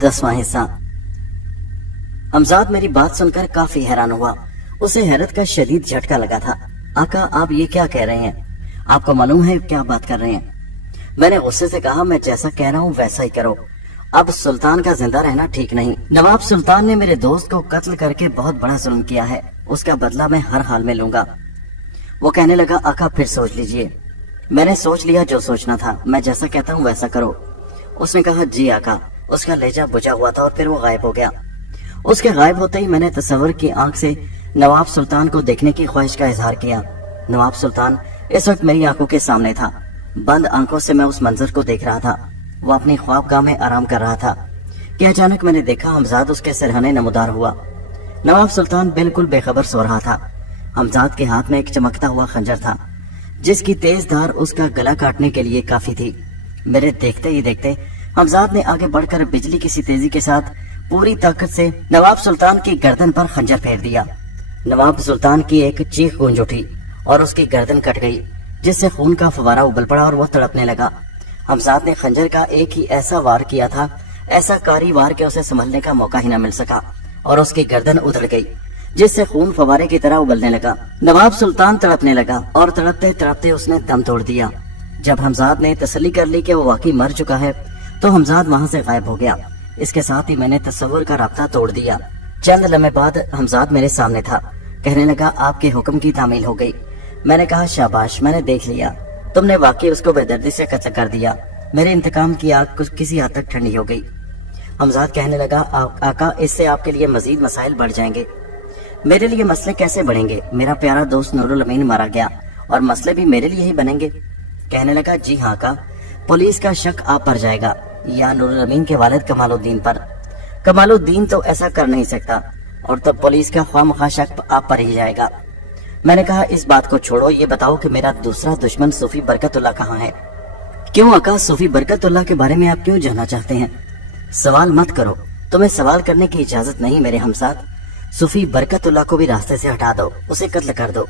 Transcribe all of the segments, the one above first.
10वां हिस्सा। हमजाद मेरी बात सुनकर काफी हैरान हुआ। उसे हैरत का शदीद झटका लगा था। आका, आप ये क्या कह रहे हैं? आपको मालूम है क्या बात कर रहे हैं? मैंने गुस्से से कहा, मैं जैसा कह रहा हूँ वैसा ही करो। अब सुल्तान का जिंदा रहना ठीक नहीं। नवाब सुल्तान ने मेरे दोस्त को कत्ल करके बहुत बड़ा जुल्म किया है। उसका बदला मैं हर हाल में लूंगा। वो कहने लगा, आका फिर सोच लीजिए। मैंने सोच लिया जो सोचना था। मैं जैसा कहता हूँ वैसा करो। उसने कहा, जी आका। उसका लहजा बुझा हुआ था और फिर वो गायब हो गया। उसके गायब होते ही मैंने तस्वर की आंख से नवाब सुल्तान को देखने की ख्वाहिश का इजहार किया। नवाब सुल्तान इस वक्त मेरी आंखों के सामने था। बंद आंखों से मैं उस मंजर को देख रहा था। वो अपनी ख्वाबगाह में आराम कर रहा था कि अचानक मैंने देखा हमजाद उसके सिरहाने नमदार हुआ। नवाब सुल्तान बिल्कुल बेखबर सो रहा था। हमजाद के हाथ में एक चमकता हुआ खंजर था जिसकी तेज धार उसका गला काटने के लिए काफी थी। मेरे देखते ही देखते हमजाद ने आगे बढ़कर बिजली की सी तेजी के साथ पूरी ताकत से नवाब सुल्तान की गर्दन पर खंजर फेर दिया। नवाब सुल्तान की एक चीख गूंज उठी और उसकी गर्दन कट गई, जिससे खून का फवारा उबल पड़ा और वो तड़पने लगा। हमजाद ने खंजर का एक ही ऐसा वार किया था, ऐसा कारी वार के उसे संभलने का मौका ही न मिल सका और उसकी गर्दन उधड़ गई, जिससे खून फवारे की तरह उबलने लगा। नवाब सुल्तान तड़पने लगा और तड़पते तड़पते उसने दम तोड़ दिया। जब हमजाद ने तसल्ली कर ली कि वो वाकई मर चुका है तो हमजाद वहां से गायब हो गया। इसके साथ ही मैंने तस्वुर का राब्ता तोड़ दिया। चंद लम्हे बाद हमजाद मेरे सामने था। कहने लगा, आपके हुक्म की तामील हो गई। मैंने कहा, शाबाश, मैंने देख लिया। तुमने वाकई उसको बेदर्दी से कत्ल कर दिया। मेरे इंतकाम की आग कुछ किसी हद तक ठंडी हो गई। हमजाद कहने लगा, आका, इससे आपके लिए मजीद मसाइल बढ़ जाएंगे। मेरे लिए मसले कैसे बढ़ेंगे? मेरा प्यारा दोस्त नूरुल अमीन मारा गया और मसले भी मेरे लिए ही बनेंगे। कहने लगा, जी हाँ आका, पुलिस का शक आप पर जाएगा या नूरुल अमीन के वालिद कमालुद्दीन पर। कमालुद्दीन तो ऐसा कर नहीं सकता और तब पुलिस का ख्वामख्वाह शक आप पर ही जाएगा। मैंने कहा, इस बात को छोड़ो, ये बताओ कि मेरा दूसरा दुश्मन सूफी बरकतुल्लाह कहाँ है? क्यों आका, सूफी बरकतुल्लाह के बारे में आप क्यों जानना चाहते हैं? सवाल मत करो, तुम्हें सवाल करने की इजाजत नहीं मेरे हमसाद। सूफी बरकतुल्लाह को भी रास्ते से हटा दो, उसे कत्ल कर दो।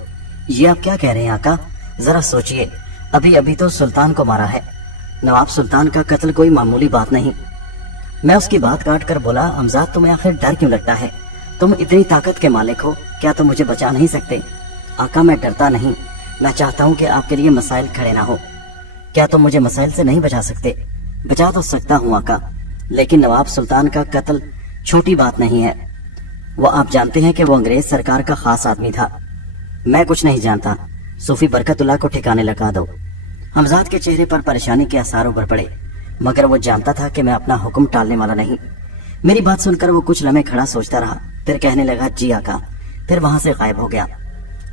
ये आप क्या कह रहे हैं आका? जरा सोचिए, अभी अभी तो सुल्तान को मारा है। नवाब सुल्तान का कत्ल कोई मामूली बात नहीं। मैं उसकी बात काट कर बोला, हमजाद, तुम्हें आखिर डर क्यों लगता है? तुम इतनी ताकत के मालिक हो, क्या तुम मुझे बचा नहीं सकते? आका, मैं डरता नहीं, मैं चाहता हूँ कि आपके लिए मसाइल खड़े ना हो। क्या तुम मुझे मसाइल से नहीं बचा सकते? बचा तो सकता हूँ आका, लेकिन नवाब सुल्तान का कत्ल छोटी बात नहीं है। वो आप जानते हैं कि वो अंग्रेज सरकार का खास आदमी था। मैं कुछ नहीं जानता। सूफी बरकतुल्लाह को ठिकाने लगा दो। हमजाद के चेहरे पर परेशानी के आसार उभर पड़े, मगर वो जानता था कि मैं अपना हुक्म टालने वाला नहीं। मेरी बात सुनकर वो कुछ लम्हे खड़ा सोचता रहा, फिर कहने लगा, जी आका। फिर वहां से गायब हो गया।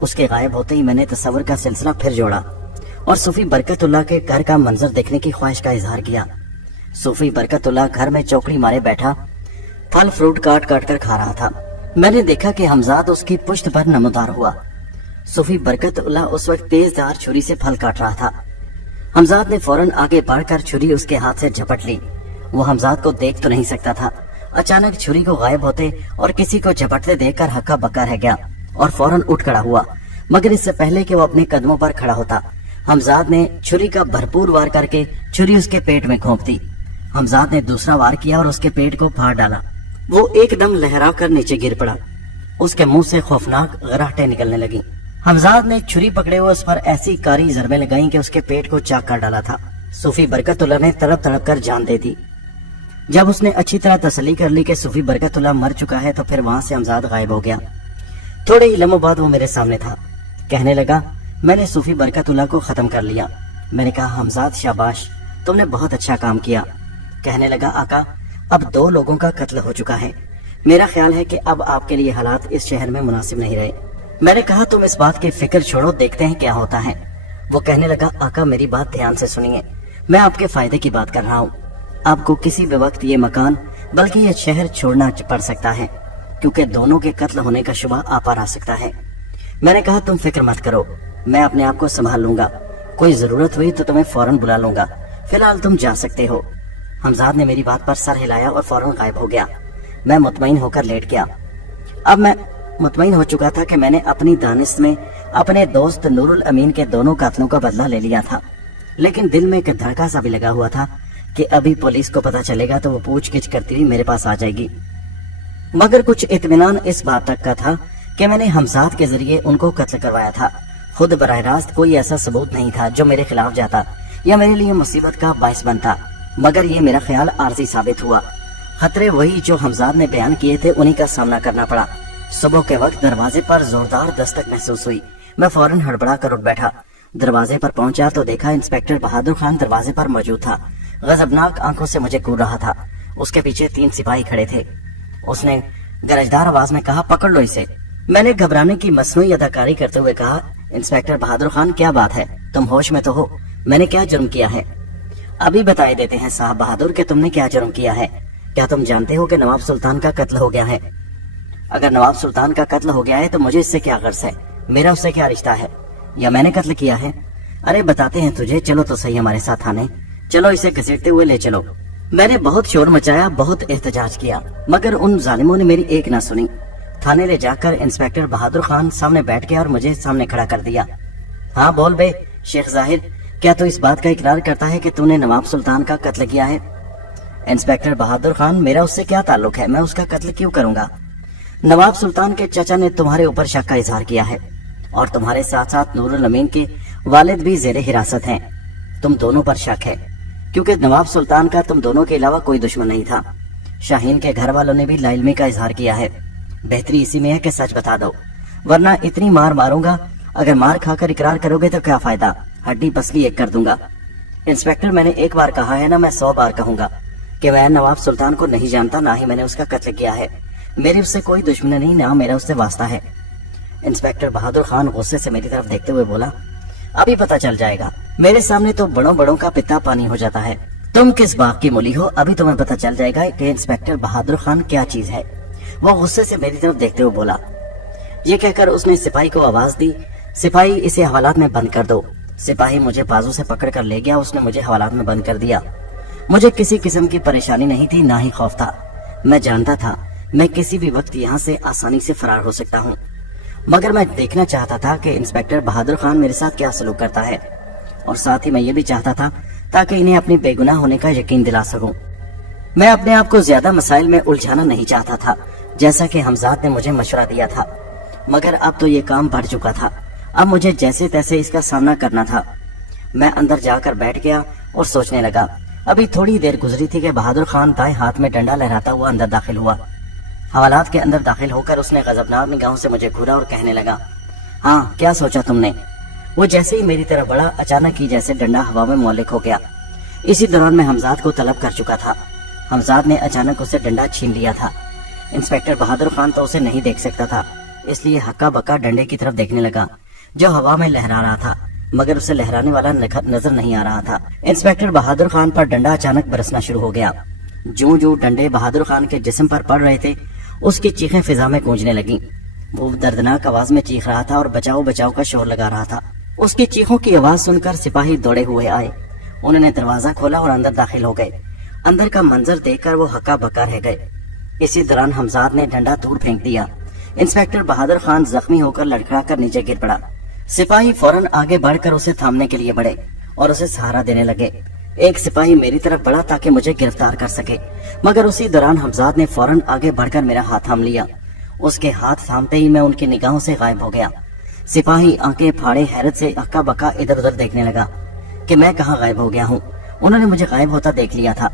उसके गायब होते ही मैंने तस्वर का सिलसिला फिर जोड़ा और सूफी बरकतुल्लाह के घर का मंजर देखने की ख्वाहिश का इजहार किया। सूफी बरकतुल्लाह घर में चौकड़ी मारे बैठा फल फ्रूट काट काट कर खा रहा था। मैंने देखा कि हमजाद उसकी पुश्त पर नमदार हुआ। सूफी बरकतुल्लाह उस वक्त तेजधार छुरी से फल काट रहा था। हमजाद ने फौरन आगे बढ़कर छुरी उसके हाथ से झपट ली। वो हमजाद को देख तो नहीं सकता था। अचानक छुरी को गायब होते और किसी को झपटते देखकर हक्का बक्का रह गया और फौरन उठ खड़ा हुआ, मगर इससे पहले कि वो अपने कदमों पर खड़ा होता, हमजाद ने छुरी का भरपूर वार करके छुरी उसके पेट में घोंप दी। हमजाद ने दूसरा वार किया और उसके पेट को फाड़ डाला। वो एकदम लहरा कर नीचे गिर पड़ा। उसके मुंह से खौफनाक गराहटें निकलने लगी। हमजाद ने छुरी पकड़े हुए उस पर ऐसी कारी जरबें लगाई कि उसके पेट को चाक कर डाला था। सूफी बरकतुल्लाह ने तड़प तड़प कर जान दे दी। जब उसने अच्छी तरह तसल्ली कर ली कि सूफी बरकतुल्लाह मर चुका है तो फिर वहां से हमजाद गायब हो गया। थोड़े ही लम्हों बाद वो मेरे सामने था। कहने लगा, मैंने सूफी बरकतुल्लाह को खत्म कर लिया। मैंने कहा, हमजाद, शाबाश, तुमने बहुत अच्छा काम किया। कहने लगा, आका, अब 2 लोगों का कत्ल हो चुका है। मेरा ख्याल है कि अब आपके लिए हालात इस शहर में मुनासिब नहीं रहे। मैंने कहा, तुम इस बात की फिक्र छोड़ो, देखते हैं क्या होता है। वो कहने लगा, आका, मेरी बात ध्यान से सुनिए, मैं आपके फायदे की बात कर रहा हूँ। आपको किसी भी वक्त ये मकान बल्कि ये शहर छोड़ना पड़ सकता है, क्योंकि दोनों के कत्ल होने का शुबा आप पर आ सकता है। मैंने कहा, तुम फिक्र मत करो, मैं अपने आप को संभाल लूंगा। कोई जरूरत हुई तो तुम्हें फौरन बुला लूंगा। फिलहाल तुम जा सकते हो। हमजाद ने मेरी बात पर सर हिलाया और फौरन गायब हो गया। मैं मुतमईन होकर लेट गया। अब मैं मुतमईन हो चुका था कि मैंने अपनी दानिश में अपने दोस्त नूरुल अमीन के दोनों कातलों का बदला ले लिया था, लेकिन दिल में एक धड़का सा भी लगा हुआ था कि अभी पुलिस को पता चलेगा तो वो पूछगिछ करती हुई मेरे पास आ जाएगी। मगर कुछ इत्मीनान इस बात तक का था कि मैंने हमजाद के जरिए उनको कत्ल करवाया था। खुद बराह रास्त कोई ऐसा सबूत नहीं था जो मेरे खिलाफ जाता या मेरे लिए मुसीबत का बाइस बनता, मगर ये मेरा ख्याल आर्जी साबित हुआ। खतरे वही जो हमजाद ने बयान किए थे उन्हीं का सामना करना पड़ा। सुबह के वक्त दरवाजे पर जोरदार दस्तक महसूस हुई। मैं फौरन हड़बड़ा कर उठ बैठा। दरवाजे पर पहुंचा तो देखा इंस्पेक्टर बहादुर खान दरवाजे पर मौजूद था। गजबनाक आंखों से मुझे घूर रहा था। उसके पीछे 3 सिपाही खड़े थे। उसने गरजदार आवाज में कहा, पकड़ लो इसे। मैंने घबराने की मसनूई अदाकारी करते हुए कहा, इंस्पेक्टर बहादुर खान क्या बात है, तुम होश में तो हो? मैंने क्या जुर्म किया है? अभी बताए देते हैं साहब बहादुर कि तुमने क्या जुर्म किया है। क्या तुम जानते हो कि नवाब सुल्तान का कत्ल हो गया है? अगर नवाब सुल्तान का कत्ल हो गया है तो मुझे इससे क्या गर्ज है? मेरा उससे क्या रिश्ता है? या मैंने कत्ल किया है? अरे बताते हैं तुझे, चलो तो सही हमारे साथ थाने। चलो इसे घसीटते हुए ले चलो। मैंने बहुत शोर मचाया, बहुत एहतजाज किया, मगर उन जालिमों ने मेरी एक ना सुनी। थाने ले जाकर इंस्पेक्टर बहादुर खान सामने बैठ गया और मुझे सामने खड़ा कर दिया। हाँ बोल बे शेख जाहिर, क्या तू इस बात का इकरार करता है कि तूने नवाब सुल्तान का कत्ल किया है? इंस्पेक्टर बहादुर खान, मेरा उससे क्या ताल्लुक है? मैं उसका कत्ल क्यों करूंगा? नवाब सुल्तान के चाचा ने तुम्हारे ऊपर शक का इजहार किया है और तुम्हारे साथ साथ नूरुल अमीन के वालिद भी जेरे हिरासत हैं। तुम दोनों पर शक है क्योंकि नवाब सुल्तान का तुम दोनों के अलावा कोई दुश्मन नहीं था। शाहीन के घर वालों ने भी लाइलमी का इजहार किया है। बेहतरी इसी में है कि सच बता दो, वरना इतनी मार मारूंगा, अगर मार खाकर इकरार करोगे तो क्या फायदा, हड्डी पसली एक कर दूंगा। इंस्पेक्टर, मैंने एक बार कहा है ना, मैं 100 बार कहूंगा कि मैं नवाब सुल्तान को नहीं जानता, ना ही मैंने उसका कत्ल किया है। मेरी उससे कोई दुश्मनी नहीं, ना मेरा उससे वास्ता है। इंस्पेक्टर बहादुर खान गुस्से से मेरी तरफ देखते हुए बोला, अभी पता चल जाएगा। मेरे सामने तो बड़ों बड़ों का पिता पानी हो जाता है। तुम किस बाग की मूली हो, अभी तुम्हें पता चल जाएगा कि इंस्पेक्टर बहादुर खान क्या चीज है। वो गुस्से से मेरी तरफ देखते हुए बोला। ये कहकर उसने सिपाही को आवाज दी, सिपाही इसे हवालात में बंद कर दो। सिपाही मुझे बाजू से पकड़ कर ले गया। उसने मुझे हवालात में बंद कर दिया। मुझे किसी किस्म की परेशानी नहीं थी, ना ही खौफ था। मैं जानता था मैं किसी भी वक्त यहाँ से आसानी से फरार हो सकता हूँ, मगर मैं देखना चाहता था कि इंस्पेक्टर बहादुर खान मेरे साथ क्या सलूक करता है, और साथ ही मैं ये भी चाहता था ताकि इन्हें अपनी बेगुनाह होने का यकीन दिला सकूं। मैं अपने आप को ज्यादा मसाइल में उलझाना नहीं चाहता था, जैसा कि हमजाद ने मुझे मशवरा दिया था, मगर अब तो ये काम बढ़ चुका था। अब मुझे जैसे तैसे इसका सामना करना था। मैं अंदर जाकर बैठ गया और सोचने लगा। अभी थोड़ी देर गुजरी थी कि बहादुर खान दाएं हाथ में डंडा लहराता हुआ अंदर दाखिल हुआ। हवालात के अंदर दाखिल होकर उसने गजबनाक निगाहों से मुझे घूरा और कहने लगा, हाँ क्या सोचा तुमने? वो जैसे ही मेरी तरफ बढ़ा, अचानक ही जैसे डंडा हवा में मुअल्लिक हो गया। इसी दौरान मैं हमजाद को तलब कर चुका था। हमजाद ने अचानक उससे डंडा छीन लिया था। इंस्पेक्टर बहादुर खान तो उसे नहीं देख सकता था, इसलिए हक्का बक्का डंडे की तरफ देखने लगा जो हवा में लहरा रहा था, मगर उसे लहराने वाला नजर नहीं आ रहा था। इंस्पेक्टर बहादुर खान पर डंडा अचानक बरसना शुरू हो गया। जो जो डंडे बहादुर खान के जिस्म पर पड़ रहे थे, उसकी चीखें फिजा में गूंजने लगी। वो दर्दनाक आवाज में चीख रहा था और बचाओ बचाओ का शोर लगा रहा था। उसकी चीखों की आवाज सुनकर सिपाही दौड़े हुए आए। उन्होंने दरवाजा खोला और अंदर दाखिल हो गए। अंदर का मंजर देखकर वो हक्का बक्का रह गए। इसी दौरान हमजाद ने डंडा दूर फेंक दिया। इंस्पेक्टर बहादुर खान जख्मी होकर लड़खड़ाकर नीचे गिर पड़ा। सिपाही फौरन आगे बढ़कर उसे थामने के लिए बढ़े और उसे सहारा देने लगे। एक सिपाही मेरी तरफ बढ़ा ताकि मुझे गिरफ्तार कर सके, मगर उसी दौरान हमजाद ने फौरन आगे बढ़कर मेरा हाथ थाम लिया। उसके हाथ थामते ही मैं उनकी निगाहों से गायब हो गया। सिपाही आंखें फाड़े हैरत से हक्का बक्का इधर उधर देखने लगा कि मैं कहाँ गायब हो गया हूँ। उन्होंने मुझे गायब होता देख लिया था।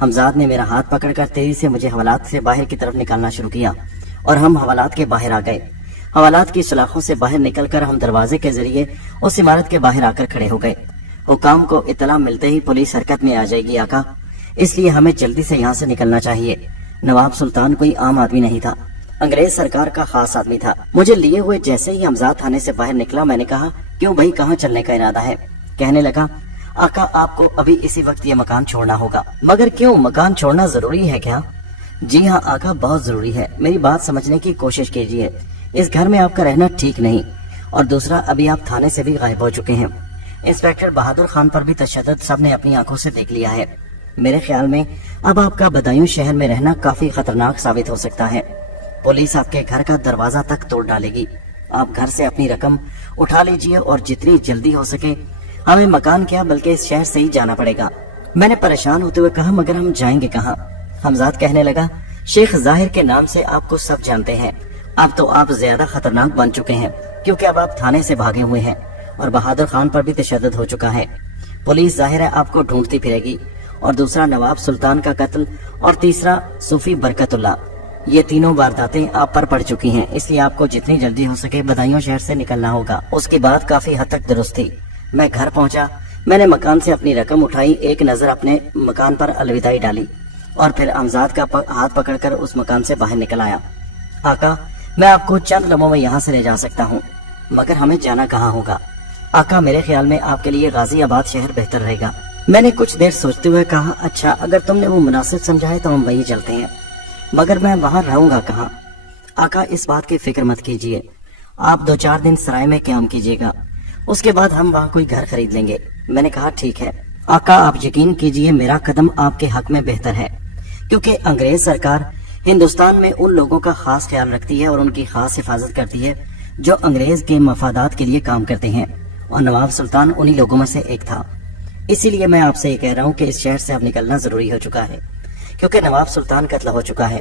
हमजाद ने मेरा हाथ पकड़कर तेजी से मुझे हवालात से बाहर की तरफ निकालना शुरू किया और हम हवालात के बाहर आ गए। हवालात की सलाखों से बाहर निकलकर हम दरवाजे के जरिए उस इमारत के बाहर आकर खड़े हो गए। हुकाम को इत्तला मिलते ही पुलिस हरकत में आ जाएगी आका, इसलिए हमें जल्दी से यहाँ से निकलना चाहिए। नवाब सुल्तान कोई आम आदमी नहीं था, अंग्रेज सरकार का खास आदमी था। मुझे लिए हुए जैसे ही हमजाद थाने से बाहर निकला, मैंने कहा, क्यों भाई, कहाँ चलने का इरादा है? कहने लगा, आका आपको अभी इसी वक्त ये मकान छोड़ना होगा। मगर क्यों, मकान छोड़ना जरूरी है क्या? जी हाँ आका, बहुत जरूरी है। मेरी बात समझने की कोशिश कीजिए। इस घर में आपका रहना ठीक नहीं, और दूसरा अभी आप थाने से भी गायब हो चुके हैं। इंस्पेक्टर बहादुर खान पर भी तशद्दुद सबने अपनी आंखों से देख लिया है। मेरे ख्याल में अब आपका बदायूं शहर में रहना काफी खतरनाक साबित हो सकता है। पुलिस आपके घर का दरवाजा तक तोड़ डालेगी। आप घर से अपनी रकम उठा लीजिए और जितनी जल्दी हो सके हमें मकान क्या बल्कि इस शहर से ही जाना पड़ेगा। मैंने परेशान होते हुए कहा, मगर हम जाएंगे कहाँ? हमजाद कहने लगा, शेख जाहिर के नाम से आपको सब जानते हैं। अब तो आप ज्यादा खतरनाक बन चुके हैं, क्योंकि अब आप थाने से भागे हुए हैं और बहादुर खान पर भी तशद्दुद हो चुका है। पुलिस जाहिर है आपको ढूंढती फिरेगी। और दूसरा नवाब सुल्तान का कत्ल, और तीसरा सूफी बरकतुल्ला, ये तीनों वारदातें आप पर पड़ चुकी हैं। इसलिए आपको जितनी जल्दी हो सके बदायूं शहर से निकलना होगा। उसकी बात काफी हद तक दुरुस्त थी। मैं घर पहुंचा, मैंने मकान से अपनी रकम उठाई, एक नजर अपने मकान पर अलविदाई डाली और फिर हमजाद का हाथ पकड़कर उस मकान से बाहर निकल आया। आका, मैं आपको चंद लम्हों में यहाँ से ले जा सकता हूँ, मगर हमें जाना कहाँ होगा? आका, मेरे ख्याल में आपके लिए गाजियाबाद शहर बेहतर रहेगा। मैंने कुछ देर सोचते हुए कहा, अच्छा, अगर तुमने वो मुनासिब समझा है तो हम वहीं चलते हैं, मगर मैं वहाँ रहूंगा कहाँ? आका, इस बात की फिक्र मत कीजिए, आप 2-4 दिन सराय में क्याम कीजिएगा, उसके बाद हम वहाँ कोई घर खरीद लेंगे। मैंने कहा, ठीक है आका, आप यकीन कीजिए मेरा कदम आपके हक में बेहतर है, क्योंकि अंग्रेज सरकार हिंदुस्तान में उन लोगों का खास ख्याल रखती है और उनकी खास हिफाजत करती है जो अंग्रेज के मफादात के लिए काम करते हैं, और नवाब सुल्तान उन्हीं लोगों में से एक था। इसीलिए मैं आपसे ये कह रहा हूँ कि इस शहर से अब निकलना जरूरी हो चुका है, क्योंकि नवाब सुल्तान कत्ल हो चुका है।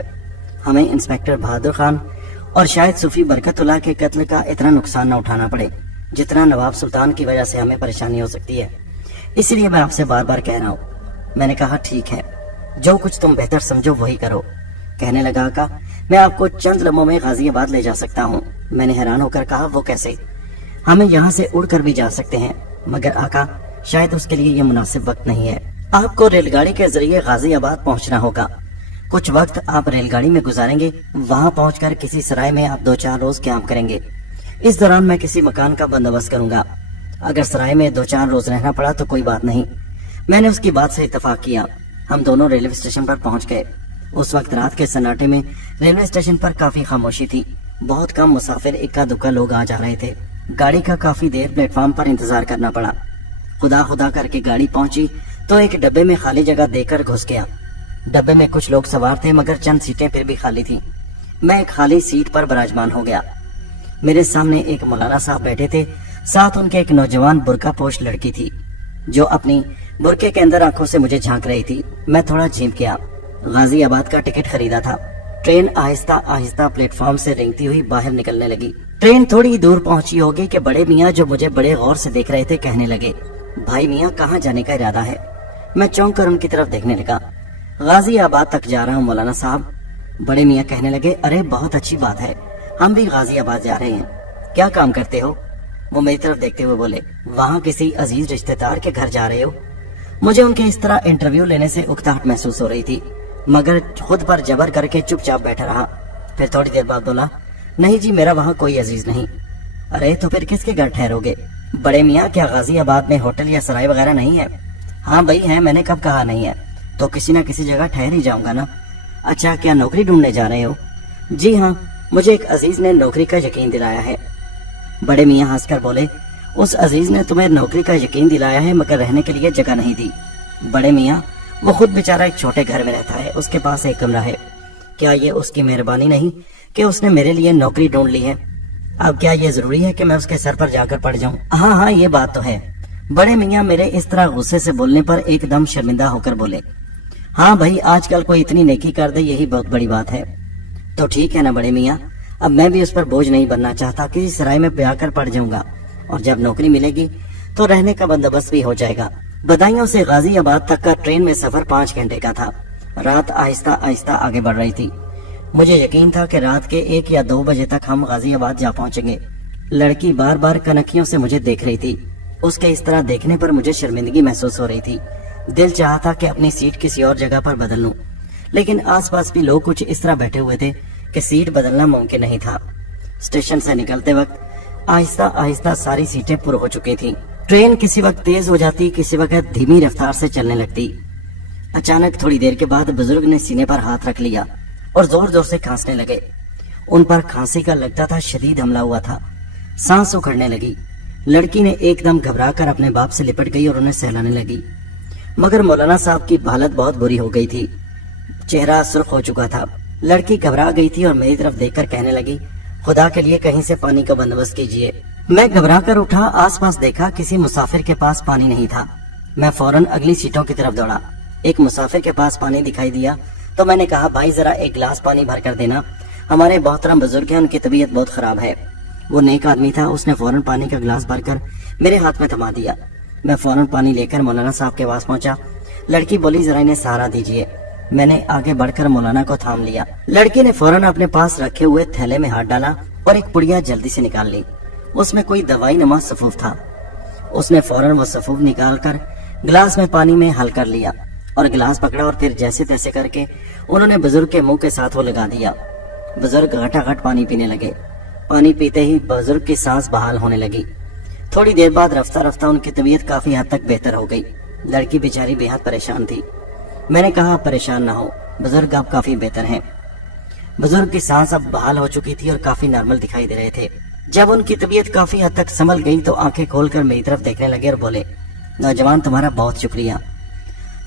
हमें इंस्पेक्टर बहादुर खान और शायद सूफी बरकतुल्ला के कत्ल का इतना नुकसान न उठाना पड़े जितना नवाब सुल्तान की वजह से हमें परेशानी हो सकती है। इसलिए मैं आपसे बार बार कह रहा हूँ। मैंने कहा, ठीक है, जो कुछ तुम बेहतर समझो वही करो। कहने लगा, आका, मैं आपको चंद लम्हों में गाजियाबाद ले जा सकता हूँ। मैंने हैरान होकर कहा, वो कैसे? हमें यहाँ से उड़कर भी जा सकते हैं, मगर आका शायद उसके लिए ये मुनासिब वक्त नहीं है। आपको रेलगाड़ी के जरिए गाजियाबाद पहुँचना होगा। कुछ वक्त आप रेलगाड़ी में गुजारेंगे, वहाँ पहुँचकर किसी सराय में आप 2-4 रोज क्याम करेंगे। इस दौरान मैं किसी मकान का बंदोबस्त करूंगा। अगर सराय में 2-4 रोज रहना पड़ा तो कोई बात नहीं। मैंने उसकी बात से इत्तेफाक किया। हम दोनों रेलवे स्टेशन पर पहुंच गए। उस वक्त रात के सन्नाटे में रेलवे स्टेशन पर काफी खामोशी थी। बहुत कम मुसाफिर, इक्का दुक्का लोग आ जा रहे थे। गाड़ी का काफी देर प्लेटफॉर्म पर इंतजार करना पड़ा। खुदा खुदा करके गाड़ी पहुंची तो एक डब्बे में खाली जगह देकर घुस गया। डब्बे में कुछ लोग सवार थे, मगर चंद सीटें फिर भी खाली थी। मैं एक खाली सीट पर विराजमान हो गया। मेरे सामने एक मौलाना साहब बैठे थे, साथ उनके एक नौजवान बुरका पोश लड़की थी जो अपनी बुरके के अंदर आंखों से मुझे झांक रही थी। मैं थोड़ा झिंक गया। गाजियाबाद का टिकट खरीदा था। ट्रेन आहिस्ता आहिस्ता प्लेटफॉर्म से रेंगती हुई बाहर निकलने लगी। ट्रेन थोड़ी दूर पहुंची होगी कि बड़े मियाँ, जो मुझे बड़े गौर से देख रहे थे, कहने लगे, भाई मियाँ, कहाँ जाने का इरादा है? मैं चौंक कर उनकी तरफ देखने लगा। गाजियाबाद तक जा रहा हूँ मौलाना साहब। बड़े मियाँ कहने लगे, अरे बहुत अच्छी बात है, हम भी गाजियाबाद जा रहे हैं। क्या काम करते हो? वो मेरी तरफ देखते हुए बोले, वहाँ किसी अजीज रिश्तेदार के घर जा रहे हो? मुझे उनके इस तरह इंटरव्यू लेने से उकताहट महसूस हो रही थी, मगर खुद पर जबर करके चुपचाप बैठा रहा। फिर थोड़ी देर बाद बोला, नहीं जी, मेरा वहाँ कोई अजीज नहीं। अरे तो फिर किसके घर ठहरोगे? बड़े मियाँ, क्या गाजियाबाद में होटल या सराय वगैरह नहीं है? हाँ भाई है, मैंने कब कहा नहीं है, तो किसी न किसी जगह ठहर ही जाऊंगा ना। अच्छा, क्या नौकरी ढूंढने जा रहे हो? जी हाँ, मुझे एक अजीज ने नौकरी का यकीन दिलाया है। बड़े मियाँ हंसकर बोले, उस अजीज ने तुम्हें नौकरी का यकीन दिलाया है, मगर रहने के लिए जगह नहीं दी। बड़े मियाँ, वो खुद बेचारा एक छोटे घर में रहता है, उसके पास एक कमरा है। क्या ये उसकी मेहरबानी नहीं कि उसने मेरे लिए नौकरी ढूंढ ली है? अब क्या ये जरूरी है कि मैं उसके सर पर जाकर पड़ जाऊं? हाँ हाँ, ये बात तो है। बड़े मियाँ मेरे इस तरह गुस्से से बोलने पर एकदम शर्मिंदा होकर बोले, हाँ भाई, आजकल कोई इतनी नेकी कर दे, यही बहुत बड़ी बात है। तो ठीक है ना बड़े मियाँ, अब मैं भी उस पर बोझ नहीं बनना चाहता। किसी सराय में ब्याह कर पड़ जाऊंगा और जब नौकरी मिलेगी तो रहने का बंदोबस्त भी हो जाएगा। बदायूं से गाजियाबाद तक का ट्रेन में सफर 5 घंटे का था। रात आहिस्ता आहिस्ता आगे बढ़ रही थी। मुझे यकीन था कि रात के 1 या 2 बजे तक हम गाजियाबाद जा पहुंचेंगे। लड़की बार बार कनखियों से मुझे देख रही थी। उसके इस तरह देखने पर मुझे शर्मिंदगी महसूस हो रही थी। दिल चाहा था कि अपनी सीट किसी और जगह पर बदल लूं, लेकिन आसपास भी लोग कुछ इस तरह बैठे हुए थे कि सीट बदलना मुमकिन नहीं था। स्टेशन से निकलते वक्त आहिस्ता आहिस्ता सारी सीटें पुर हो चुकी थी। ट्रेन किसी वक्त तेज हो जाती, किसी वक्त धीमी रफ्तार से चलने लगती। अचानक थोड़ी देर के बाद बुजुर्ग ने सीने पर हाथ रख लिया और जोर जोर से खांसने लगे। उन पर खांसी का लगता था शदीद हमला हुआ था। सांस उखड़ने लगी। लड़की ने एकदम घबराकर अपने बाप से लिपट गई और उन्हें सहलाने लगी, मगर मौलाना साहब की हालत बहुत बुरी हो गई थी। चेहरा सुर्ख हो चुका था। लड़की घबरा गई थी और मेरी तरफ देखकर कहने लगी, खुदा के लिए कहीं से पानी का बंदोबस्त कीजिए। मैं घबरा कर उठा, आसपास देखा, किसी मुसाफिर के पास पानी नहीं था। मैं फौरन अगली सीटों की तरफ दौड़ा। एक मुसाफिर के पास पानी दिखाई दिया तो मैंने कहा, भाई जरा एक गिलास पानी भर कर देना, हमारे मोहतरम बुजुर्ग हैं, उनकी तबीयत बहुत खराब है। वो नेक आदमी था, उसने फौरन पानी का गिलास भरकर मेरे हाथ में थमा दिया। मैं फौरन पानी लेकर मौलाना साहब के पास पहुंचा। लड़की बोली, जरा इन्हें सहारा दीजिए। मैंने आगे बढ़कर मौलाना को थाम लिया। लड़की ने फौरन अपने पास रखे हुए थैले में हाथ डाला और एक पुड़िया जल्दी से निकाल ली। उसमें कोई दवाई नुमा सफूफ था। उसने फौरन वो सफूफ निकाल कर गिलास में पानी में हल कर लिया और गिलास पकड़ा और फिर जैसे तैसे करके उन्होंने बुजुर्ग के मुंह के साथ वो लगा दिया। बुजुर्ग घटाघट पानी पीने लगे। पानी पीते ही बुजुर्ग की सांस बहाल होने लगी। थोड़ी देर बाद रफ्ता रफ्ता उनकी तबीयत काफी हद तक बेहतर हो गई। लड़की बेचारी बेहद परेशान थी। मैंने कहा, आप परेशान ना हो, बुजुर्ग अब काफी बेहतर हैं। बुजुर्ग की सांस अब बहाल हो चुकी थी और काफी नॉर्मल दिखाई दे रहे थे। जब उनकी तबीयत काफी हद तक संभल गई तो आंखें खोलकर मेरी तरफ देखने लगे और बोले, नौजवान तुम्हारा बहुत शुक्रिया,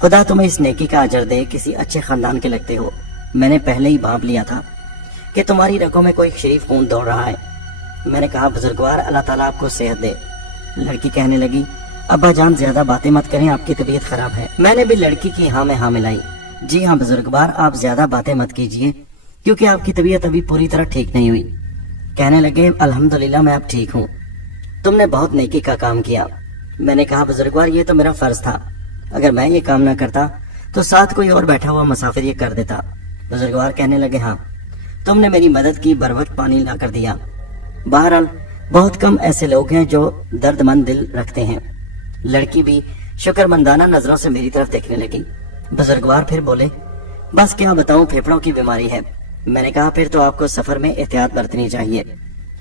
खुदा तुम्हें इस नेकी का अजर दे, किसी अच्छे खानदान के लगते हो। मैंने पहले ही भांप लिया था कि तुम्हारी रगों में कोई शरीफ खून दौड़ रहा है। मैंने कहा, बुजुर्गवार, अल्लाह ताला आपको सेहत दे। लड़की कहने लगी, अब्बा जान ज्यादा बातें मत करें, आपकी तबीयत खराब है। मैंने भी लड़की की हाँ में हाँ मिलाई। जी हाँ बुजुर्गवार, आप ज्यादा बातें मत कीजिए क्योंकि आपकी तबीयत अभी पूरी तरह ठीक नहीं हुई। कहने लगे, अल्हम्दुलिल्लाह मैं अब ठीक हूँ, तुमने बहुत नेकी का काम किया। मैंने कहा, बुजुर्गवार ये तो मेरा फर्ज था, अगर मैं ये काम ना करता तो साथ कोई और बैठा हुआ मुसाफिर ये कर देता। बुजुर्गवार कहने लगे, हाँ तुमने मेरी मदद की, बर वक्त पानी ला कर दिया। बहरहाल बहुत कम ऐसे लोग हैं जो दर्दमंद दिल रखते हैं। लड़की भी शुक्रमंदाना नजरों से मेरी तरफ देखने लगी। बुजुर्गवार फिर बोले, बस क्या बताऊं, फेफड़ों की बीमारी है। मैंने कहा, फिर तो आपको सफर में एहतियात बरतनी चाहिए।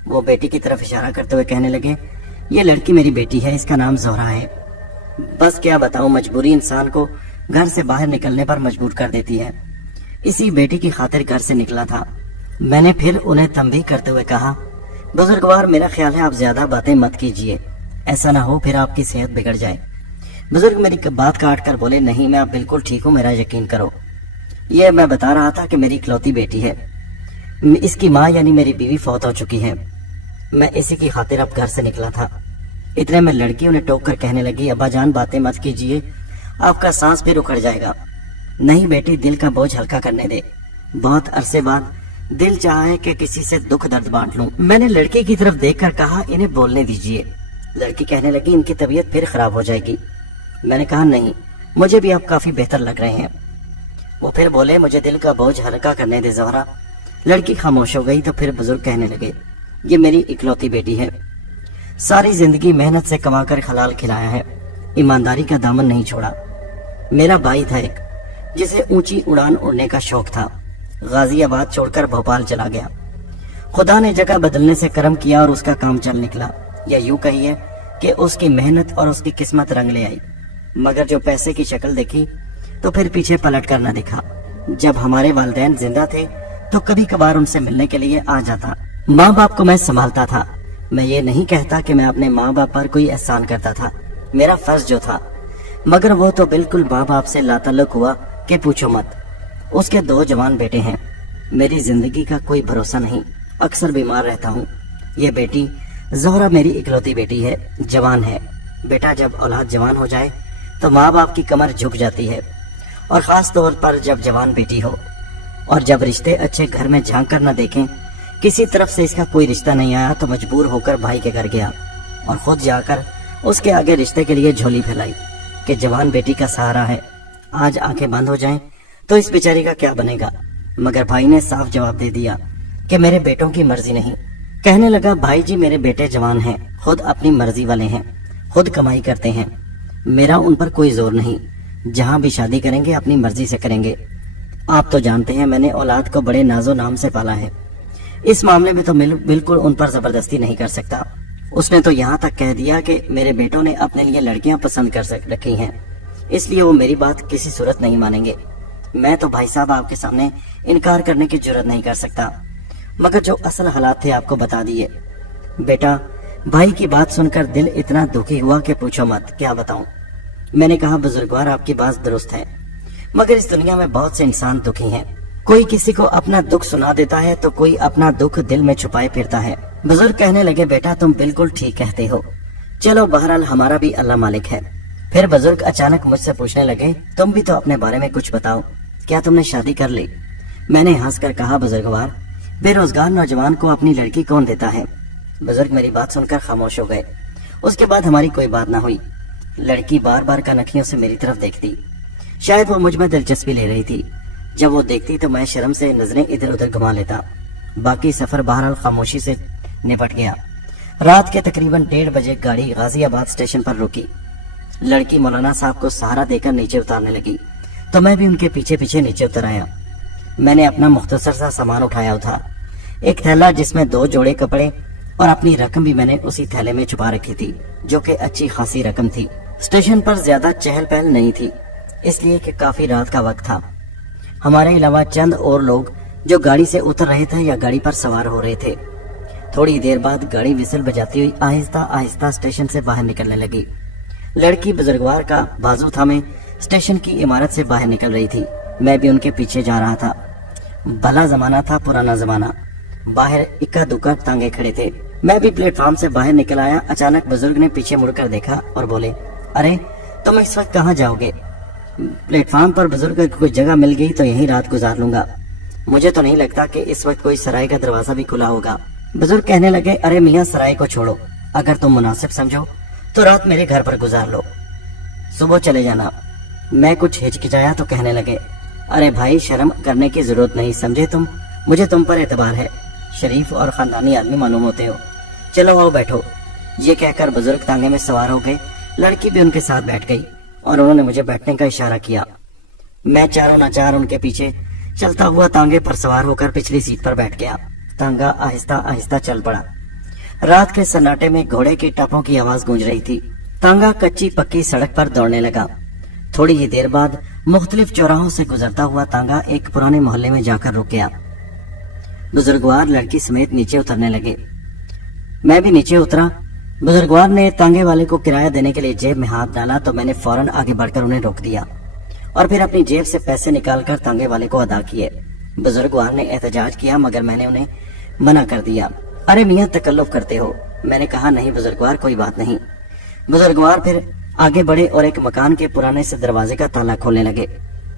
वो बेटी की तरफ इशारा करते हुए कहने लगे, ये लड़की मेरी बेटी है, इसका नाम ज़ोहरा है। बस क्या बताऊं, मजबूरी इंसान को घर से बाहर निकलने पर मजबूर कर देती है। इसी बेटी की खातिर घर से निकला था। मैंने फिर उन्हें तंबीह करते हुए कहा, बुजुर्गवार मेरा ख्याल है आप ज्यादा बातें मत कीजिए, ऐसा ना हो फिर आपकी सेहत बिगड़ जाए। बुजुर्ग मेरी बात काट कर बोले, नहीं मैं अब बिल्कुल ठीक हूँ, मेरा यकीन करो। ये मैं बता रहा था कि मेरी इकलौती बेटी है, इसकी माँ यानी मेरी बीवी फौत हो चुकी है। मैं इसी की खातिर अब घर से निकला था। इतने में लड़की उन्हें टोक कर कहने लगी, अब्बा जान बातें मत कीजिए, आपका सांस फिर उखड़ जाएगा। नहीं बेटी, दिल का बोझ हल्का करने दे, बहुत अरसे बाद दिल चाहा है कि किसी से दुख दर्द बांट लूं। मैंने लड़की की तरफ देखकर कहा, इन्हें बोलने दीजिए। लड़की कहने लगी, इनकी तबीयत फिर खराब हो जाएगी। मैंने कहा, नहीं मुझे भी अब काफी बेहतर लग रहे हैं। वो फिर बोले, मुझे दिल का बोझ हल्का करने दे ज़ोहरा। लड़की खामोश हो गई तो फिर बुजुर्ग कहने लगे, ये मेरी इकलौती बेटी है, सारी जिंदगी मेहनत से कमाकर हलाल खिलाया है, ईमानदारी का दामन नहीं छोड़ा। मेरा भाई था एक, जिसे ऊंची उड़ान उड़ने का शौक था, गाजियाबाद छोड़कर भोपाल चला गया। खुदा ने जगह बदलने से करम किया और उसका काम चल निकला, या यूं कहिए कि उसकी मेहनत और उसकी किस्मत रंग ले आई। मगर जो पैसे की शक्ल देखी तो फिर पीछे पलट कर न देखा। जब हमारे वालिदैन जिंदा थे तो कभी कभार उनसे मिलने के लिए आ जाता। माँ बाप को मैं संभालता था। मैं ये नहीं कहता कि मैं अपने माँ बाप पर कोई एहसान करता था, मेरा फर्ज जो था, मगर वो तो बिल्कुल माँ बाप से लाताल्लुक हुआ कि पूछो मत। उसके 2 जवान बेटे हैं। मेरी जिंदगी का कोई भरोसा नहीं, अक्सर बीमार रहता हूँ। ये बेटी ज़ोहरा मेरी इकलौती बेटी है, जवान है। बेटा, जब औलाद जवान हो जाए तो माँ बाप की कमर झुक जाती है, और खास तौर पर जब जवान बेटी हो, और जब रिश्ते अच्छे घर में झांक कर न देखें। किसी तरफ से इसका कोई रिश्ता नहीं आया तो मजबूर होकर भाई के घर गया और खुद जाकर उसके आगे रिश्ते के लिए झोली फैलाई कि जवान बेटी का सहारा है, आज आंखें बंद हो जाएं तो इस बेचारी का क्या बनेगा। मगर भाई ने साफ जवाब दे दिया कि मेरे बेटों की मर्जी नहीं। कहने लगा, भाई जी मेरे बेटे जवान हैं, खुद अपनी मर्जी वाले हैं, खुद कमाई करते हैं, मेरा उन पर कोई जोर नहीं, जहां भी शादी करेंगे अपनी मर्जी से करेंगे। आप तो जानते हैं मैंने औलाद को बड़े नाजो नाम से पाला है, इस मामले में तो बिल्कुल उन पर जबरदस्ती नहीं कर सकता। उसने तो यहाँ तक कह दिया कि मेरे बेटों ने अपने लिए लड़कियां पसंद कर रखी हैं, इसलिए वो मेरी बात किसी सूरत नहीं मानेंगे। मैं तो भाई साहब आपके सामने इनकार करने की जुर्रत नहीं कर सकता, मगर जो असल हालात थे आपको बता दिए। बेटा, भाई की बात सुनकर दिल इतना दुखी हुआ कि पूछो मत, क्या बताऊं। मैंने कहा, बुजुर्गवार आपकी बात दुरुस्त है, मगर इस दुनिया में बहुत से इंसान दुखी हैं। कोई किसी को अपना दुख सुना देता है तो कोई अपना दुख दिल में छुपाए फिरता है। बुजुर्ग कहने लगे, बेटा तुम बिल्कुल ठीक कहते हो, चलो बहरहाल हमारा भी अल्लाह मालिक है, پھر بزرگ اچانک مجھ سے پوچھنے لگے تم بھی تو اپنے بارے میں کچھ بتاؤ, کیا تم نے شادی کر لی؟ میں نے ہنس کر کہا بزرگوار بے روزگار نوجوان کو اپنی لڑکی کون دیتا ہے؟ بزرگ میری بات سن کر خاموش ہو گئے. اس کے بعد ہماری کوئی بات نہ ہوئی. لڑکی بار بار کنکھیوں سے میری طرف دیکھتی. شاید وہ مجھ میں دلچسپی لے رہی تھی. جب وہ دیکھتی تو میں شرم سے نظریں ادھر ادھر گھما لیتا. باقی سفر بہرحال خاموشی سے نپٹ گیا. رات کے تقریباً 1:30 بجے گاڑی غازی آباد اسٹیشن پر رکی. لڑکی مولانا صاحب کو سہارا دے کر نیچے اتارنے لگی تو میں بھی ان کے پیچھے پیچھے نیچے اتر آیا. میں نے اپنا مختصر سا سامان اٹھایا تھا, ایک تھیلا جس میں 2 جوڑے کپڑے اور اپنی رقم بھی میں نے اسی تھیلے میں چھپا رکھی تھی, جو کہ اچھی خاصی رقم تھی. اسٹیشن پر زیادہ چہل پہل نہیں تھی, اس لیے کہ کافی رات کا وقت تھا. ہمارے علاوہ چند اور لوگ جو گاڑی سے اتر رہے تھے یا گاڑی پر سوار ہو رہے تھے. تھوڑی دیر بعد گاڑی وسل بجاتی ہوئی آہستہ آہستہ اسٹیشن سے باہر نکلنے لگی. لڑکی بزرگوار کا بازو تھامے اسٹیشن کی عمارت سے باہر نکل رہی تھی. میں بھی ان کے پیچھے جا رہا تھا. بھلا زمانہ تھا, پرانا زمانہ. باہر اکا دکا ٹانگے کھڑے تھے. میں بھی پلیٹ فارم سے باہر نکل آیا. اچانک بزرگ نے پیچھے مڑ کر دیکھا اور بولے ارے تم اس وقت کہاں جاؤ گے؟ پلیٹ فارم پر بزرگ کی کوئی جگہ مل گئی تو یہیں رات گزار لوں گا. مجھے تو نہیں لگتا کہ اس وقت کوئی سرائے کا دروازہ بھی کھلا ہوگا. بزرگ کہنے لگے ارے میاں سرائے کو چھوڑو, اگر تم مناسب سمجھو تو رات میرے گھر پر گزار لو, صبح چلے جانا. میں کچھ ہچکچایا تو کہنے لگے ارے بھائی شرم کرنے کی ضرورت نہیں, سمجھے تم, مجھے تم پر اعتبار ہے. شریف اور خاندانی آدمی معلوم ہوتے ہو. چلو آؤ بیٹھو. یہ کہہ کر بزرگ تانگے میں سوار ہو گئے. لڑکی بھی ان کے ساتھ بیٹھ گئی اور انہوں نے مجھے بیٹھنے کا اشارہ کیا. میں چاروں ناچار ان کے پیچھے چلتا ہوا تانگے پر سوار ہو کر پچھلی سیٹ پر بیٹھ گیا. تانگا آہستہ آہستہ چل پڑا. رات کے سناٹے میں گھوڑے کی ٹاپوں کی آواز گونج رہی تھی. تانگا کچی پکی سڑک پر دوڑنے لگا. تھوڑی ہی دیر بعد مختلف چوراہوں سے گزرتا ہوا تانگا ایک پرانے محلے میں جا کر رک گیا. بزرگوار لڑکی سمیت نیچے اترنے لگے. میں بھی نیچے اترا. بزرگوار نے تانگے والے کو کرایہ دینے کے لیے جیب میں ہاتھ ڈالا تو میں نے فوراً آگے بڑھ کر انہیں روک دیا اور پھر اپنی جیب سے پیسے نکال کر تانگے والے کو ادا کیے. بزرگوار نے احتجاج کیا مگر میں نے انہیں منع کر دیا. ارے میاں تکلف کرتے ہو. میں نے کہا نہیں بزرگوار کوئی بات نہیں. بزرگوار پھر آگے بڑھے اور ایک مکان کے پرانے سے دروازے کا تالا کھولنے لگے.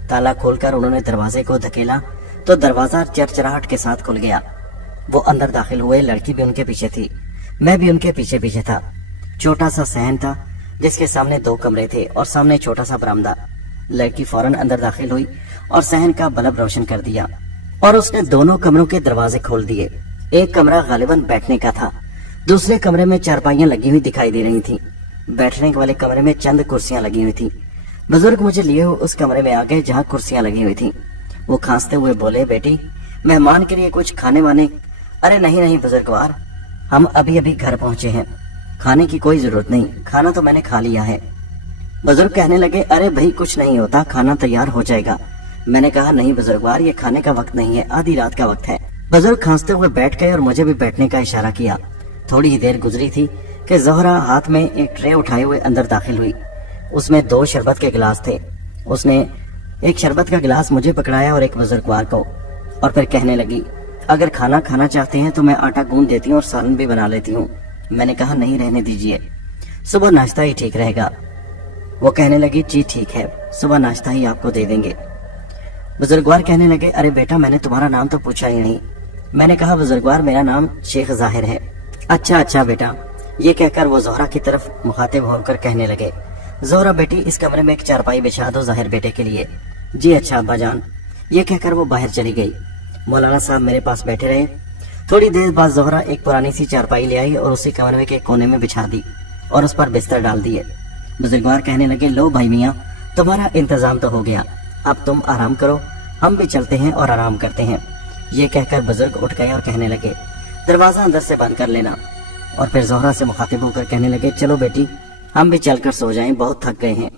تالا کھول کر انہوں نے دروازے کو دھکیلا تو دروازہ چرچراہٹ کے ساتھ کھل گیا. وہ اندر داخل ہوئے. لڑکی بھی ان کے پیچھے تھی, میں بھی ان کے پیچھے پیچھے تھا. چھوٹا سا صحن تھا جس کے سامنے 2 کمرے تھے اور سامنے چھوٹا سا برآمدہ. لڑکی فوراً اندر داخل ہوئی اور صحن کا بلب روشن کر دیا اور اس نے دونوں کمروں کے دروازے کھول دیے. ایک کمرہ غالباً بیٹھنے کا تھا. دوسرے کمرے میں چارپائیاں لگی ہوئی دکھائی دے رہی تھیں. بیٹھنے والے کمرے میں چند کرسیاں لگی ہوئی تھیں. بزرگ مجھے لیے ہوئے اس کمرے میں آ گئے جہاں کرسیاں لگی ہوئی تھیں. وہ کھانستے ہوئے بولے بیٹی مہمان کے لیے کچھ کھانے وانے؟ ارے نہیں بزرگوار, ہم ابھی ابھی گھر پہنچے ہیں, کھانے کی کوئی ضرورت نہیں, کھانا تو میں نے کھا لیا ہے. بزرگ کہنے لگے ارے بھائی کچھ نہیں ہوتا, کھانا تیار ہو جائے گا. میں نے کہا نہیں بزرگوار یہ کھانے کا وقت نہیں ہے, آدھی رات کا وقت ہے. بزرگ کھانستے ہوئے بیٹھ گئے اور مجھے بھی بیٹھنے کا اشارہ کیا. تھوڑی ہی دیر گزری تھی کہ زہرا ہاتھ میں ایک ٹرے اٹھائے ہوئے اندر داخل ہوئی. اس میں 2 شربت کے گلاس تھے. اس نے ایک شربت کا گلاس مجھے پکڑایا اور ایک بزرگوار کو, اور پھر کہنے لگی اگر کھانا کھانا چاہتے ہیں تو میں آٹا گوندھ دیتی ہوں اور سالن بھی بنا لیتی ہوں. میں نے کہا نہیں رہنے دیجئے, صبح ناشتہ ہی ٹھیک رہے گا. وہ کہنے لگی جی ٹھیک ہے, صبح ناشتہ ہی آپ کو دے دیں گے. بزرگوار کہنے لگے ارے بیٹا میں نے تمہارا نام تو پوچھا ہی نہیں. میں نے کہا بزرگوار میرا نام شیخ ظاہر ہے. اچھا بیٹا. یہ کہہ کر وہ زہرا کی طرف مخاطب ہو کر کہنے لگے زہرا بیٹی اس کمرے میں ایک چارپائی بچھا دو ظاہر بیٹے کے لیے. جی اچھا ابا جان. یہ کہہ کر وہ باہر چلی گئی. مولانا صاحب میرے پاس بیٹھے رہے. تھوڑی دیر بعد زہرا ایک پرانی سی چارپائی لے آئی اور اسی کمرے کے کونے میں بچھا دی اور اس پر بستر ڈال دیے. بزرگوار کہنے لگے لو بھائی میاں تمہارا انتظام تو ہو گیا, اب تم آرام کرو, ہم بھی چلتے ہیں اور آرام کرتے ہیں. یہ کہہ کر بزرگ اٹھ گئے اور کہنے لگے دروازہ اندر سے بند کر لینا. اور پھر زہرا سے مخاطب ہو کر کہنے لگے چلو بیٹی ہم بھی چل کر سو جائیں, بہت تھک گئے ہیں.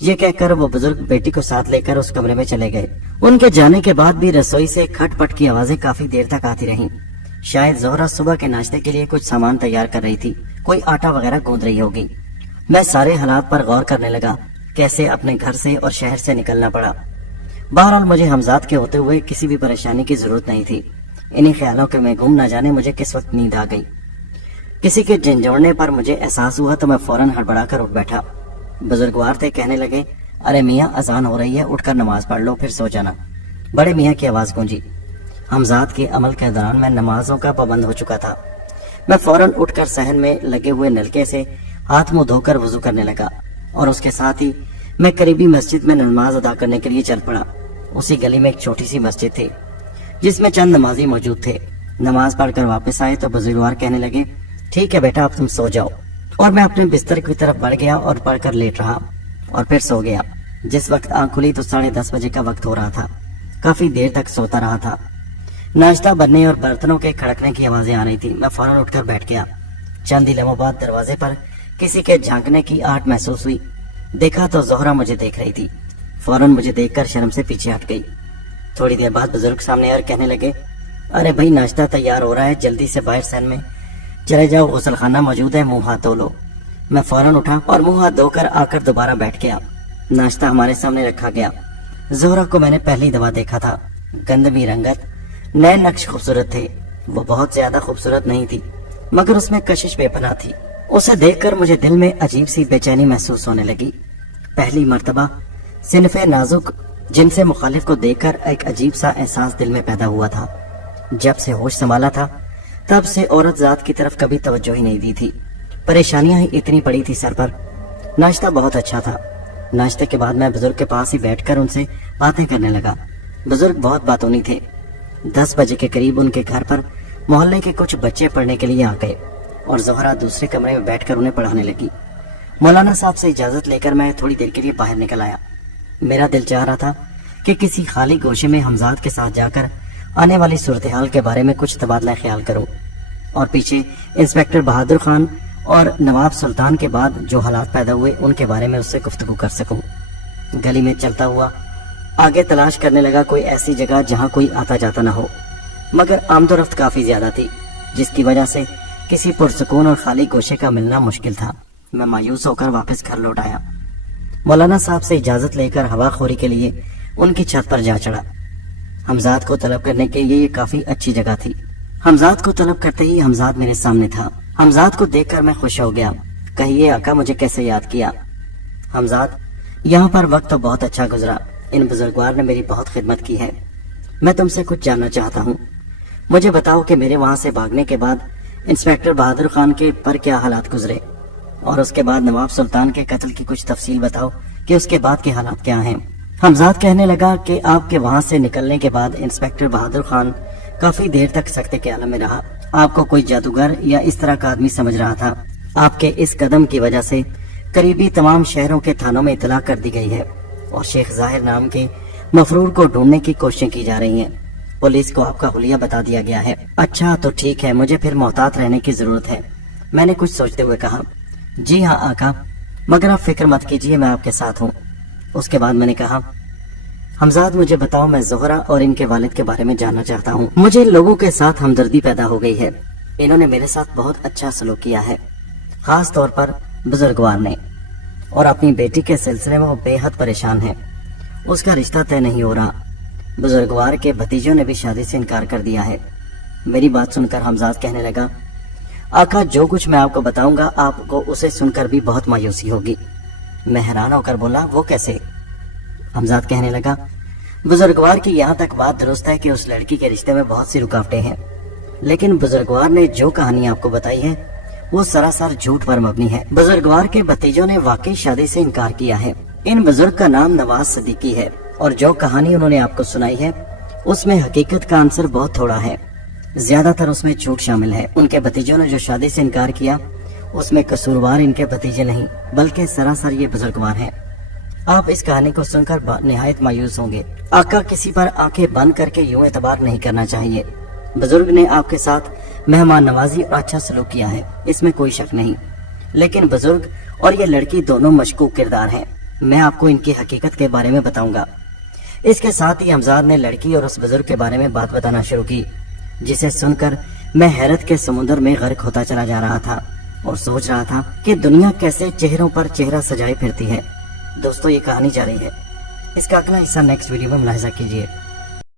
یہ کہہ کر وہ بزرگ بیٹی کو ساتھ لے کر اس کمرے میں چلے گئے. ان کے جانے کے بعد بھی رسوئی سے کھٹ پٹ کی آوازیں کافی دیر تک آتی رہیں. شاید زہرا صبح کے ناشتے کے لیے کچھ سامان تیار کر رہی تھی, کوئی آٹا وغیرہ گوندھ رہی ہوگی. میں سارے حالات پر غور کرنے لگا, کیسے اپنے گھر سے اور شہر سے نکلنا پڑا. بہرحال مجھے ہمزاد کے ہوتے ہوئے کسی بھی پریشانی کی ضرورت نہیں تھی. انہی خیالوں کے میں گم نہ جانے مجھے کس وقت نیند آ گئی. کسی کے جھنجھوڑنے پر مجھے احساس ہوا تو میں فوراً ہڑبڑا کر اٹھ بیٹھا. बुजुर्गवार थे, कहने लगे, अरे मियाँ अजान हो रही है, उठकर नमाज पढ़ लो, फिर सो जाना। बड़े मियाँ की आवाज गूंजी। हमजाद के अमल के दौरान मैं नमाजों का पाबंद हो चुका था। मैं फौरन उठकर सहन में लगे हुए नलके से हाथ मुंह धोकर वुजू करने लगा और उसके साथ ही मैं करीबी मस्जिद में नमाज अदा करने के लिए चल पड़ा। उसी गली में एक छोटी सी मस्जिद थी जिसमें चंद नमाजी मौजूद थे। नमाज पढ़कर वापस आए तो बुजुर्गवार कहने लगे, ठीक है बेटा, अब तुम सो जाओ। और मैं अपने बिस्तर की तरफ बढ़ गया और पढ़कर लेट रहा और फिर सो गया। जिस वक्त आंख खुली तो 10:30 बजे का वक्त हो रहा था। काफी देर तक सोता रहा था। नाश्ता बनने और बर्तनों के खड़कने की आवाजें आ रही थी। मैं फौरन उठकर बैठ गया। चंद ही लम्हों बाद दरवाजे पर किसी के झांकने की आहट महसूस हुई। देखा तो जोहरा मुझे देख रही थी। फौरन मुझे देखकर शर्म से पीछे हट गई। थोड़ी देर बाद बुजुर्ग सामने और कहने लगे, अरे भाई, नाश्ता तैयार हो रहा है, जल्दी से बाहर सहन में चले जाओ, गुसल खाना मौजूद है, मुंह हाथ धो लो। मैं फौरन उठा और मुंह हाथ धोकर आकर दोबारा बैठ गया। नाश्ता हमारे सामने रखा गया। जोहरा को मैंने पहली दफा देखा था। गंदमी रंगत, नए नक्श खूबसूरत थे। वो बहुत ज्यादा खूबसूरत नहीं थी, मगर उसमें कशिश बेपनाह थी। उसे देखकर मुझे दिल में अजीब सी बेचैनी महसूस होने लगी। पहली मर्तबा सिनफे नाजुक जिनसे मुखालिफ को देखकर एक अजीब सा एहसास दिल में पैदा हुआ था। जब से होश संभाला था तब से औरत जात की तरफ कभी तवज्जो ही नहीं दी थी। परेशानियां ही इतनी पड़ी थी सर पर। नाश्ता बहुत अच्छा था। नाश्ते के बाद मैं बुजुर्ग के पास ही बैठकर उनसे बातें करने लगा। बुजुर्ग बहुत बातूनी थे। 10 बजे के करीब उनके घर पर मोहल्ले के कुछ बच्चे पढ़ने के लिए आ गए और जोहरा दूसरे कमरे में बैठकर उन्हें पढ़ाने लगी। मौलाना साहब से इजाजत लेकर मैं थोड़ी देर के लिए बाहर निकल आया। मेरा दिल चाह रहा था कि किसी खाली गोशे में हमजाद के साथ जाकर आने वाली सूरत हाल के बारे में कुछ तबादला ख्याल करूं और पीछे इंस्पेक्टर बहादुर खान और नवाब सुल्तान के बाद जो हालात पैदा हुए उनके बारे में उससे गुफ्तगू कर सकूं। गली में चलता हुआ आगे तलाश करने लगा कोई ऐसी जगह जहां कोई आता जाता ना हो, मगर आमदोरफ्त काफी ज्यादा थी, जिसकी वजह से किसी पुरसुकून और खाली गोशे का मिलना मुश्किल था। मैं मायूस होकर वापस घर लौट आया। मौलाना साहब से इजाजत लेकर हवाखोरी के लिए उनकी छत पर जा चढ़ा। हमजाद को तलब करने के लिए ये काफी अच्छी जगह थी। हमजाद को तलब करते ही हमजाद मेरे सामने था। हमजाद को देखकर मैं खुश हो गया। कहिए आका, मुझे कैसे याद किया? हमजाद, यहाँ पर वक्त तो बहुत अच्छा गुजरा। इन बुजुर्गवार ने मेरी बहुत खिदमत की है। मैं तुमसे कुछ जानना चाहता हूँ। मुझे बताओ कि मेरे वहाँ से भागने के बाद इंस्पेक्टर बहादुर खान के पर क्या हालात गुजरे, और उसके बाद नवाब सुल्तान के कत्ल की कुछ तफसील बताओ कि उसके बाद के हालात क्या हैं। हमजाद कहने लगा कि आपके वहाँ से निकलने के बाद इंस्पेक्टर बहादुर खान काफी देर तक सख्ते के आलम में रहा। आपको कोई जादूगर या इस तरह का आदमी समझ रहा था। आपके इस कदम की वजह से करीबी तमाम शहरों के थानों में इतला कर दी गई है और शेख जाहिर नाम के मफरूर को ढूंढने की कोशिशें की जा रही हैं। पुलिस को आपका हुलिया बता दिया गया है। अच्छा तो ठीक है, मुझे फिर मोहतात रहने की जरूरत है, मैंने कुछ सोचते हुए कहा। जी हाँ आका, मगर आप फिक्र मत कीजिए, मैं आपके साथ हूँ। उसके बाद मैंने कहा, हमजाद मुझे बताओ, मैं जोहरा और इनके वालिद के बारे में जानना चाहता हूँ। मुझे इन लोगों के साथ हमदर्दी पैदा हो गई है। इन्होंने मेरे साथ बहुत अच्छा सलूक किया है, खास तौर पर बुजुर्गवार ने, और अपनी बेटी के सिलसिले में वो बेहद परेशान है। उसका रिश्ता तय नहीं हो रहा। बुजुर्गवार के भतीजों ने भी शादी से इनकार कर दिया है। मेरी बात सुनकर हमजाद कहने लगा, आका जो कुछ मैं आपको बताऊंगा आपको उसे सुनकर भी बहुत मायूसी होगी। मैं हैरान होकर बोला, वो कैसे? हमजाद कहने लगा, बुजुर्गवार की यहाँ तक बात दुरुस्त है कि उस लड़की के रिश्ते में बहुत सी रुकावटें हैं, लेकिन बुजुर्गवार ने जो कहानी आपको बताई है वो सरासर झूठ पर मबनी है। बुजुर्गवार के भतीजों ने वाकई शादी से इनकार किया है। इन बुजुर्ग का नाम नवाज सदीकी है और जो कहानी उन्होंने आपको सुनाई है उसमें हकीकत का आंसर बहुत थोड़ा है, ज्यादातर उसमें झूठ शामिल है। उनके भतीजों ने जो शादी से इनकार किया उसमें कसूरवार इनके भतीजे नहीं बल्कि सरासर ये बुजुर्गवार हैं। आप इस कहानी को सुनकर निहायत मायूस होंगे। आका, किसी पर आंखें बंद करके यूं एतबार नहीं करना चाहिए। बुजुर्ग ने आपके साथ मेहमान नवाजी और अच्छा सलूक किया है, इसमें कोई शक नहीं, लेकिन बुजुर्ग और ये लड़की दोनों मशकूक किरदार हैं। मैं आपको इनकी हकीकत के बारे में बताऊंगा। इसके साथ ही हमजाद ने लड़की और उस बुजुर्ग के बारे में बात बताना शुरू की, जिसे सुनकर मैं हैरत के समुद्र में गर्क होता चला जा रहा था और सोच रहा था कि दुनिया कैसे चेहरों पर चेहरा सजाए फिरती है। दोस्तों, ये कहानी जारी है। इसका अगला हिस्सा नेक्स्ट वीडियो में मुलाहिजा कीजिए।